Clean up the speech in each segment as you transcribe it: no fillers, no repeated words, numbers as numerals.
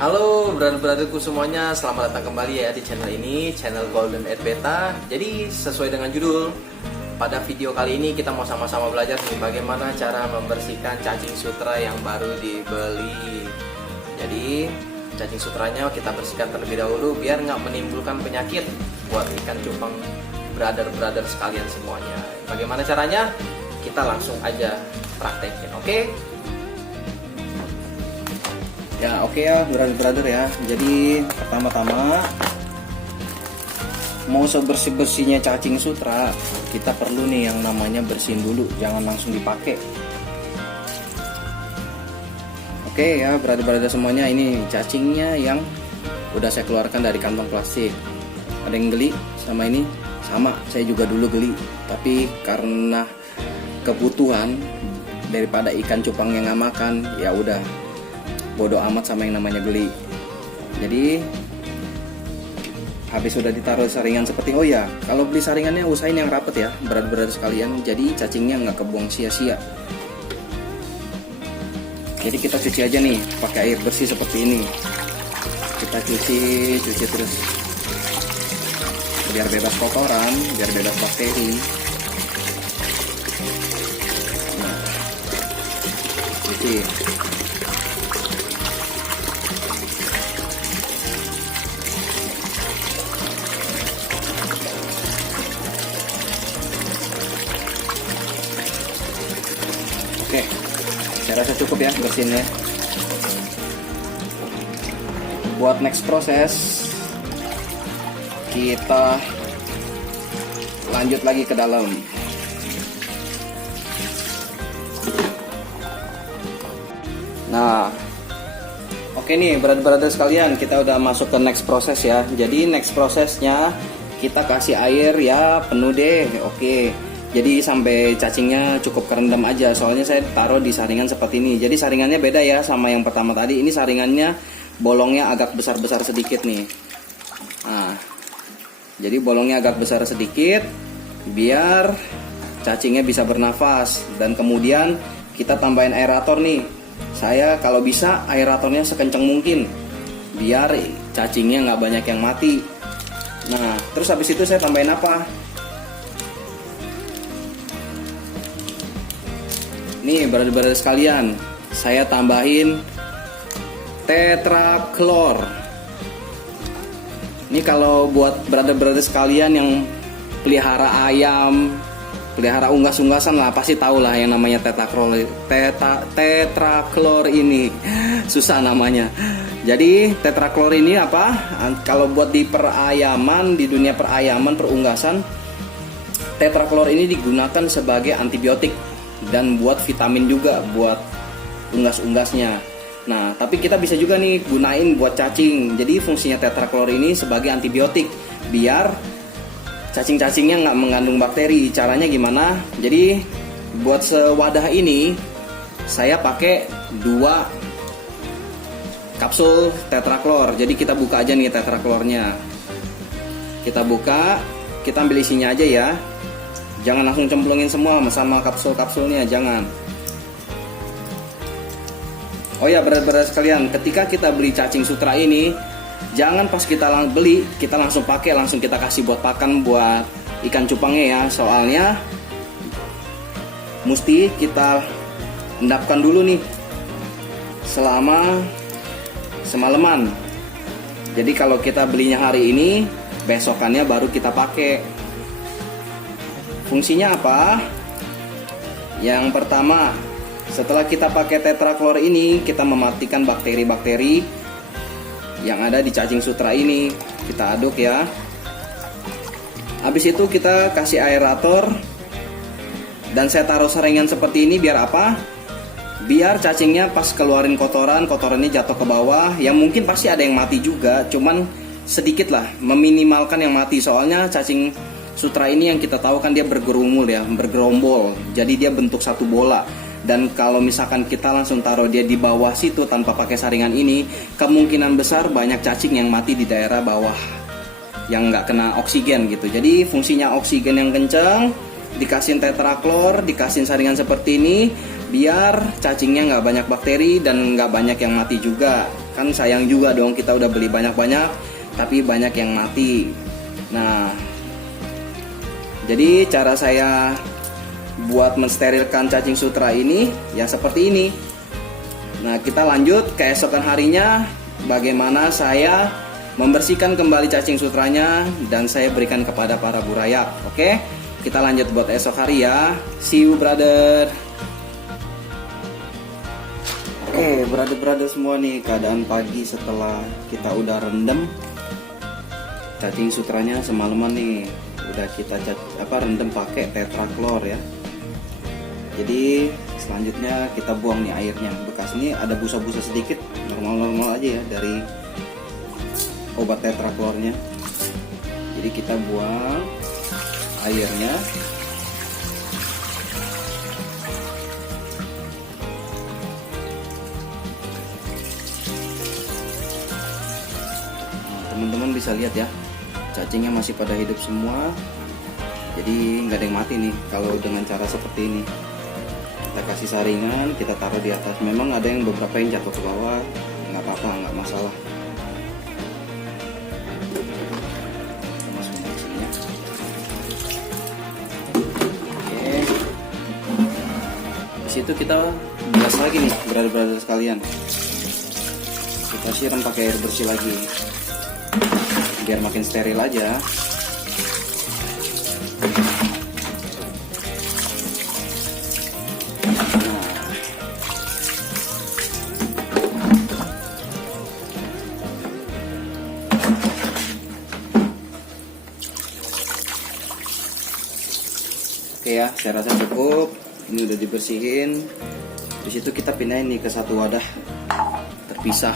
Halo brother-brotherku semuanya, selamat datang kembali ya di channel ini, channel Golden Ed Beta. Jadi sesuai dengan judul, pada video kali ini kita mau sama-sama belajar nih bagaimana cara membersihkan cacing sutra yang baru dibeli. Jadi cacing sutranya kita bersihkan terlebih dahulu biar nggak menimbulkan penyakit buat ikan cupang brother-brother sekalian semuanya. Bagaimana caranya? Kita langsung aja praktekin, oke? Ya oke ya brother ya. Jadi pertama-tama mau sebersih-bersihnya cacing sutra, kita perlu nih yang namanya bersihin dulu, jangan langsung dipakai. Oke ya brother semuanya, ini cacingnya yang udah saya keluarkan dari kantong plastik. Ada yang geli sama ini? Sama, saya juga dulu geli, tapi karena kebutuhan daripada ikan cupang yang nggak makan, ya udah bodoh amat sama yang namanya geli. Jadi habis sudah ditaruh saringan seperti, oh ya, kalau beli saringannya usahain yang rapet ya brother sekalian, jadi cacingnya nggak kebuang sia-sia. Jadi kita cuci aja nih pakai air bersih seperti ini. Kita cuci terus biar bebas kotoran, biar bebas bakteri. Nah, cuci. Oke, saya rasa cukup ya bersihinnya. Buat next proses, kita lanjut lagi ke dalam. Nah, oke nih brother sekalian, kita udah masuk ke next proses ya. Jadi next prosesnya kita kasih air ya penuh deh. Oke. Jadi sampai cacingnya cukup kerendam aja. Soalnya saya taruh di saringan seperti ini. Jadi saringannya beda ya sama yang pertama tadi. Ini saringannya bolongnya agak besar-besar sedikit nih. Nah, jadi bolongnya agak besar sedikit biar cacingnya bisa bernafas. Dan kemudian kita tambahin aerator nih. Saya kalau bisa aeratornya sekencang mungkin biar cacingnya nggak banyak yang mati. Nah, terus habis itu saya tambahin apa? Nih brother sekalian, saya tambahin tetraklor. Ini kalau buat brother sekalian yang pelihara ayam, pelihara unggas-unggasan lah, pasti tahu lah yang namanya tetraklor ini. Susah namanya. Jadi tetraklor ini apa? Kalau buat di perayaman, di dunia perayaman, perunggasan, tetraklor ini digunakan sebagai antibiotik dan buat vitamin juga buat unggas-unggasnya. Nah, tapi kita bisa juga nih gunain buat cacing. Jadi fungsinya tetraklor ini sebagai antibiotik biar cacing-cacingnya nggak mengandung bakteri. Caranya gimana? Jadi buat sewadah ini saya pakai 2 kapsul tetraklor. Jadi kita buka aja nih tetraklornya. Kita buka, kita ambil isinya aja ya. Jangan langsung cemplungin semua sama kapsul-kapsulnya, jangan. Oh ya brother sekalian, ketika kita beli cacing sutra ini, jangan pas kita beli, kita langsung pakai, langsung kita kasih buat pakan buat ikan cupangnya ya. Soalnya mesti kita endapkan dulu nih selama semalaman. Jadi kalau kita belinya hari ini, besokannya baru kita pakai. Fungsinya apa? Yang pertama, setelah kita pakai tetraklor ini, kita mematikan bakteri-bakteri yang ada di cacing sutra ini. Kita aduk ya. Habis itu kita kasih aerator. Dan saya taruh saringan seperti ini biar apa? Biar cacingnya pas keluarin kotorannya jatuh ke bawah. Yang mungkin pasti ada yang mati juga, cuman sedikit lah, meminimalkan yang mati. Soalnya cacing sutra ini yang kita tahu kan dia bergerumul ya, bergerombol. Jadi dia bentuk satu bola. Dan kalau misalkan kita langsung taruh dia di bawah situ tanpa pakai saringan ini, kemungkinan besar banyak cacing yang mati di daerah bawah yang nggak kena oksigen gitu. Jadi fungsinya oksigen yang kencang, dikasih tetraklor, dikasih saringan seperti ini, biar cacingnya nggak banyak bakteri dan nggak banyak yang mati juga. Kan sayang juga dong, kita udah beli banyak-banyak tapi banyak yang mati. Nah, jadi cara saya buat mensterilkan cacing sutra ini ya seperti ini. Nah, kita lanjut keesokan harinya bagaimana saya membersihkan kembali cacing sutranya dan saya berikan kepada para burayak. Oke, kita lanjut buat esok hari ya. See you brother. Oke, brother semua nih, keadaan pagi setelah kita udah rendam cacing sutranya semalaman nih. Udah kita rendam pakai tetraklor ya. Jadi selanjutnya kita buang nih airnya. Bekas ini ada busa-busa sedikit, normal-normal aja ya dari obat tetraklornya. Jadi kita buang airnya. Nah, teman-teman bisa lihat ya, cacingnya masih pada hidup semua. Jadi nggak ada yang mati nih kalau dengan cara seperti ini. Kita kasih saringan, kita taruh di atas. Memang ada yang beberapa yang jatuh ke bawah, nggak apa-apa, nggak masalah. Masukin ke sini ya. Oke. Di situ kita bilas lagi nih, brother sekalian. Kita siram pakai air bersih lagi, biar makin steril aja. Oke ya, saya rasa cukup. Ini udah dibersihin. Di situ kita pindahin nih ke satu wadah terpisah.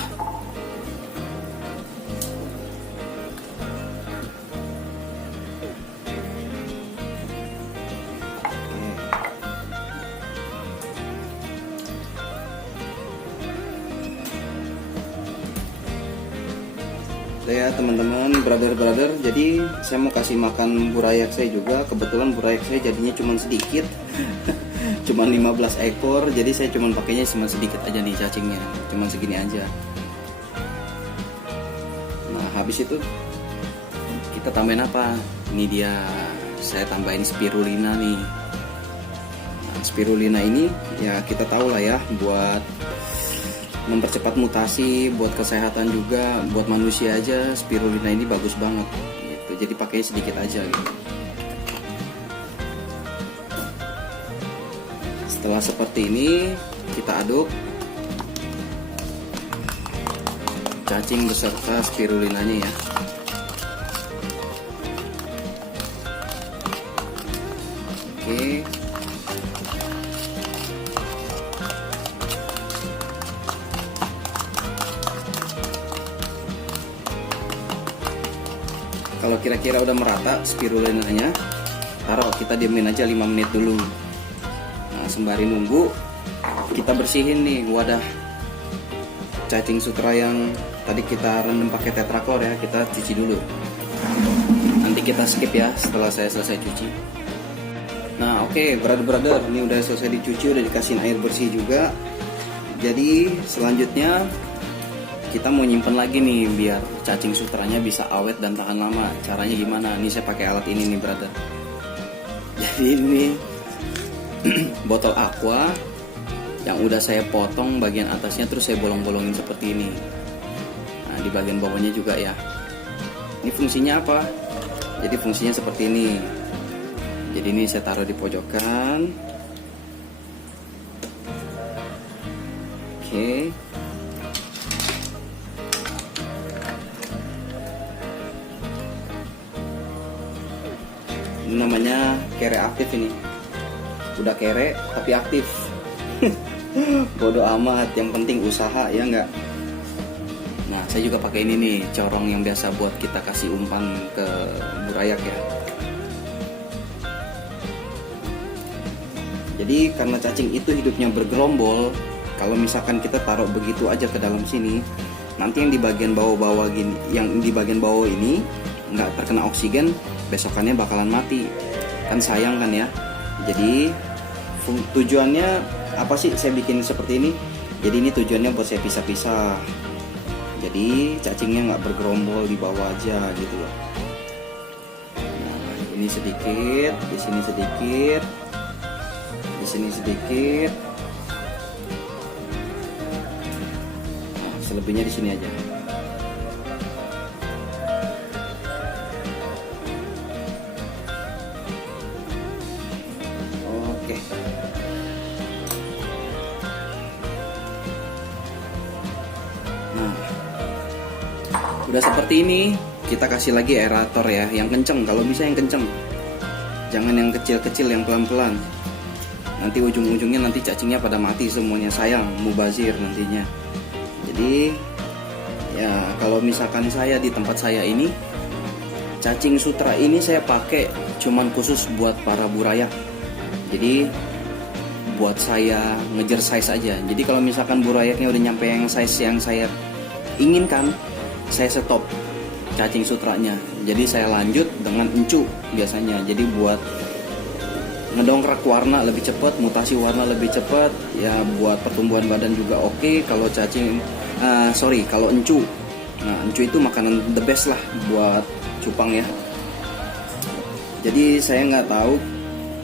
Ya teman-teman, brother, jadi saya mau kasih makan burayak saya juga. Kebetulan burayak saya jadinya cuma sedikit cuma 15 ekor, jadi saya cuma pakainya cuma sedikit aja nih cacingnya, cuma segini aja. Nah habis itu kita tambahin apa? Ini dia, saya tambahin spirulina nih. Nah, spirulina ini ya kita tahu lah ya, buat mempercepat mutasi, buat kesehatan juga, buat manusia aja spirulina ini bagus banget gitu. Jadi pakainya sedikit aja gitu. Setelah seperti ini kita aduk cacing beserta spirulinanya ya. Oke. Kalau kira-kira udah merata spirulinanya, taruh, kita diemin aja 5 menit dulu. Nah, sembari nunggu, kita bersihin nih wadah cacing sutra yang tadi kita rendam pakai tetraklor ya, kita cuci dulu. Nanti kita skip ya setelah saya selesai cuci. Nah oke, brother, ini udah selesai dicuci, udah dikasih air bersih juga. Jadi selanjutnya kita mau nyimpen lagi nih biar cacing sutranya bisa awet dan tahan lama. Caranya gimana? Ini saya pakai alat ini nih brother. Jadi ini botol aqua yang udah saya potong bagian atasnya, terus saya bolong-bolongin seperti ini. Nah di bagian bawahnya juga ya. Ini fungsinya apa? Jadi fungsinya seperti ini. Jadi ini saya taruh di pojokan. Oke. Ini namanya kere aktif ini. Udah kere tapi aktif. Bodoh amat, yang penting usaha ya enggak. Nah saya juga pakai ini nih, corong yang biasa buat kita kasih umpan ke burayak ya. Jadi karena cacing itu hidupnya bergerombol, kalau misalkan kita taruh begitu aja ke dalam sini, nanti yang di bagian bawah-bawah gini, yang di bagian bawah ini nggak terkena oksigen, besokannya bakalan mati. Kan sayang kan ya. Jadi tujuannya apa sih saya bikin seperti ini? Jadi ini tujuannya buat saya pisah-pisah. Jadi cacingnya nggak bergerombol di bawah aja gitu loh. Nah, ini sedikit, di sini sedikit, di sini sedikit. Nah, selebihnya di sini aja. Oke. Nah, udah seperti ini, kita kasih lagi aerator ya, yang kenceng, kalau bisa yang kenceng. Jangan yang kecil-kecil, yang pelan-pelan. Nanti ujung-ujungnya nanti cacingnya pada mati semuanya, sayang, mubazir nantinya. Jadi ya kalau misalkan saya di tempat saya ini, cacing sutra ini saya pakai cuman khusus buat para burayak. Jadi buat saya ngejar size aja. Jadi kalau misalkan burayaknya udah nyampe yang size yang saya inginkan, saya stop cacing sutranya. Jadi saya lanjut dengan encu biasanya. Jadi buat ngedongkrak warna lebih cepat, mutasi warna lebih cepat, ya buat pertumbuhan badan juga oke. Kalau cacing, kalau encu, nah encu itu makanan the best lah buat cupang ya. Jadi saya nggak tahu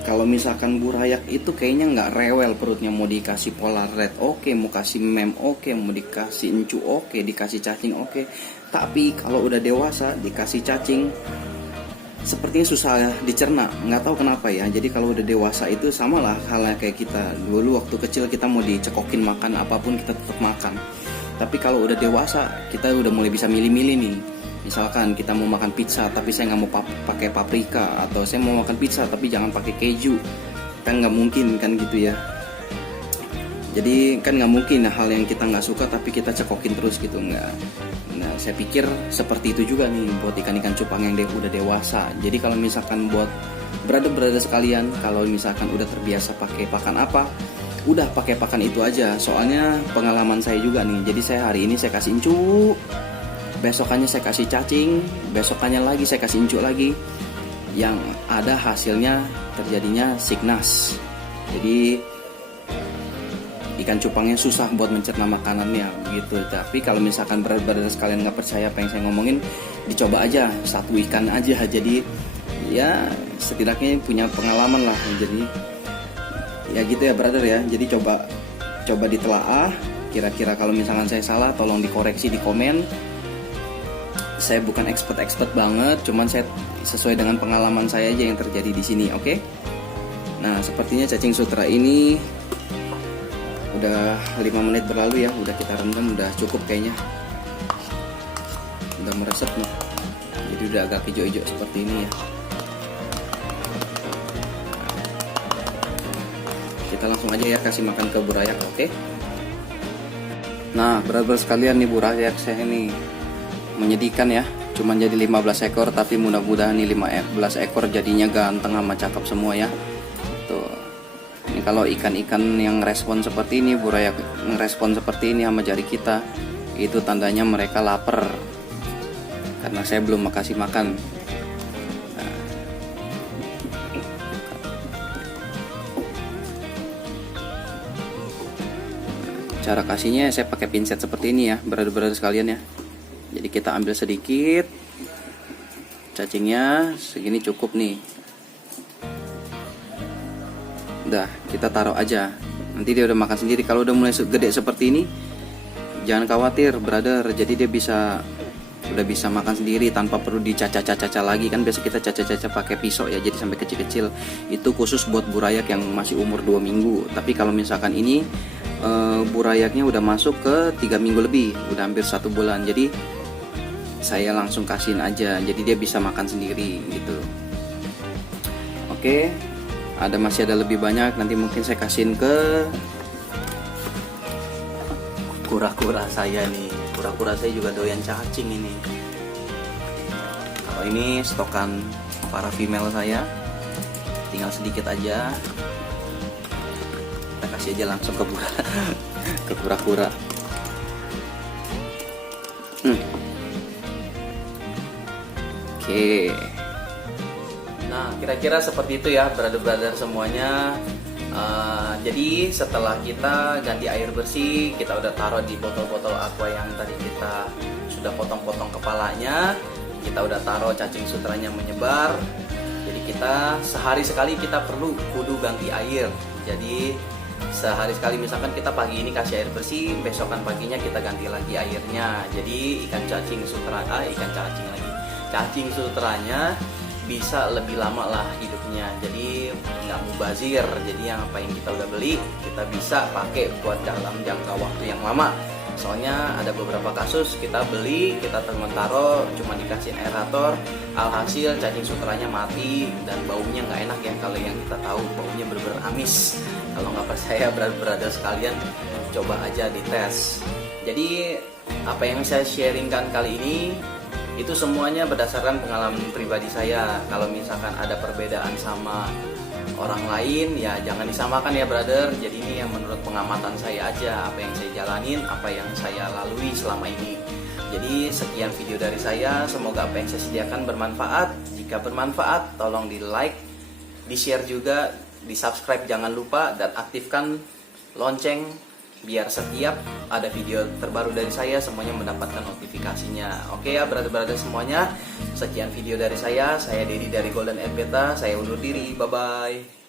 kalau misalkan burayak itu kayaknya nggak rewel perutnya, mau dikasih polar red oke, mau kasih mem oke, mau dikasih encu oke, dikasih cacing oke. Tapi kalau udah dewasa dikasih cacing sepertinya susah dicerna, nggak tahu kenapa ya. Jadi kalau udah dewasa itu sama lah halnya kayak kita dulu waktu kecil, kita mau dicekokin makan apapun kita tetap makan. Tapi kalau udah dewasa kita udah mulai bisa milih-milih nih. Misalkan kita mau makan pizza tapi saya nggak mau pakai paprika, atau saya mau makan pizza tapi jangan pakai keju, kan nggak mungkin kan gitu ya. Jadi kan nggak mungkin hal yang kita nggak suka tapi kita cekokin terus gitu, nggak. Nah saya pikir seperti itu juga nih buat ikan-ikan cupang yang udah dewasa. Jadi kalau misalkan buat brother-brother sekalian, kalau misalkan udah terbiasa pakai pakan apa, udah pakai pakan itu aja. Soalnya pengalaman saya juga nih, jadi saya hari ini saya kasih encu, besokannya saya kasih cacing, besokannya lagi saya kasih encu lagi. Yang ada hasilnya terjadinya sickness. Jadi ikan cupangnya susah buat mencerna makanannya gitu. Tapi kalau misalkan brother sekalian nggak percaya apa yang saya ngomongin, dicoba aja satu ikan aja. Jadi ya setidaknya punya pengalaman lah. Jadi ya gitu ya brother ya. Jadi coba ditelaah. Kira-kira kalau misalkan saya salah tolong dikoreksi di komen. Saya bukan expert banget, cuman saya sesuai dengan pengalaman saya aja yang terjadi di sini, oke? Nah, sepertinya cacing sutra ini udah 5 menit berlalu ya, udah kita rendam, udah cukup kayaknya. Udah meresap nih. Jadi udah agak hijau-hijau seperti ini ya. Kita langsung aja ya kasih makan ke burayak, oke? Nah, brother sekalian nih, burayak saya ini menyedihkan ya, cuman jadi 15 ekor, tapi mudah-mudahan nih 15 ekor jadinya ganteng sama cakep semua ya. Tuh. Ini kalau ikan-ikan yang respon seperti ini, burayak ngerespon seperti ini sama jari kita, itu tandanya mereka lapar. Karena saya belum kasih makan. Nah. Cara kasihnya saya pakai pinset seperti ini ya, brother-brother sekalian ya. Jadi kita ambil sedikit, cacingnya segini cukup nih. Udah, kita taruh aja. Nanti dia udah makan sendiri. Kalau udah mulai gede seperti ini, jangan khawatir brother. Jadi dia udah bisa makan sendiri tanpa perlu dicaca-caca lagi. Kan biasa kita caca-caca pakai pisau ya, jadi sampai kecil-kecil. Itu khusus buat burayak yang masih umur 2 minggu. Tapi kalau misalkan ini burayaknya udah masuk ke 3 minggu lebih, udah hampir 1 bulan. Jadi saya langsung kasihin aja, jadi dia bisa makan sendiri gitu. Oke, masih ada lebih banyak, nanti mungkin saya kasihin ke kura-kura saya nih. Kura-kura saya juga doyan cacing ini. Kalau ini stokan para female saya, tinggal sedikit aja. Kita kasih aja langsung ke kura-kura. Oke. Nah, kira-kira seperti itu ya, brother-brother semuanya. Jadi setelah kita ganti air bersih, kita udah taruh di botol-botol aqua yang tadi kita sudah potong-potong kepalanya, kita udah taruh cacing sutranya menyebar. Jadi kita sehari sekali kita perlu kudu ganti air. Jadi sehari sekali, misalkan kita pagi ini kasih air bersih, besokan paginya kita ganti lagi airnya. Jadi cacing sutranya bisa lebih lama lah hidupnya, jadi nggak mubazir. Jadi yang apa yang kita udah beli kita bisa pakai buat dalam jangka waktu yang lama. Soalnya ada beberapa kasus kita beli, kita taruh cuma dikasih aerator, alhasil cacing sutranya mati dan baunya nggak enak ya. Kalau yang kita tahu baunya bener-bener amis. Kalau nggak percaya brother sekalian, coba aja dites. Jadi apa yang saya sharingkan kali ini itu semuanya berdasarkan pengalaman pribadi saya. Kalau misalkan ada perbedaan sama orang lain, ya jangan disamakan ya brother. Jadi ini yang menurut pengamatan saya aja, apa yang saya jalanin, apa yang saya lalui selama ini. Jadi sekian video dari saya, semoga apa yang saya sediakan bermanfaat. Jika bermanfaat, tolong di like, di share juga, di subscribe jangan lupa, dan aktifkan lonceng biar setiap ada video terbaru dari saya semuanya mendapatkan notifikasinya. Oke ya brother semuanya, sekian video dari saya Dedi dari Golden Beta, saya undur diri, bye bye.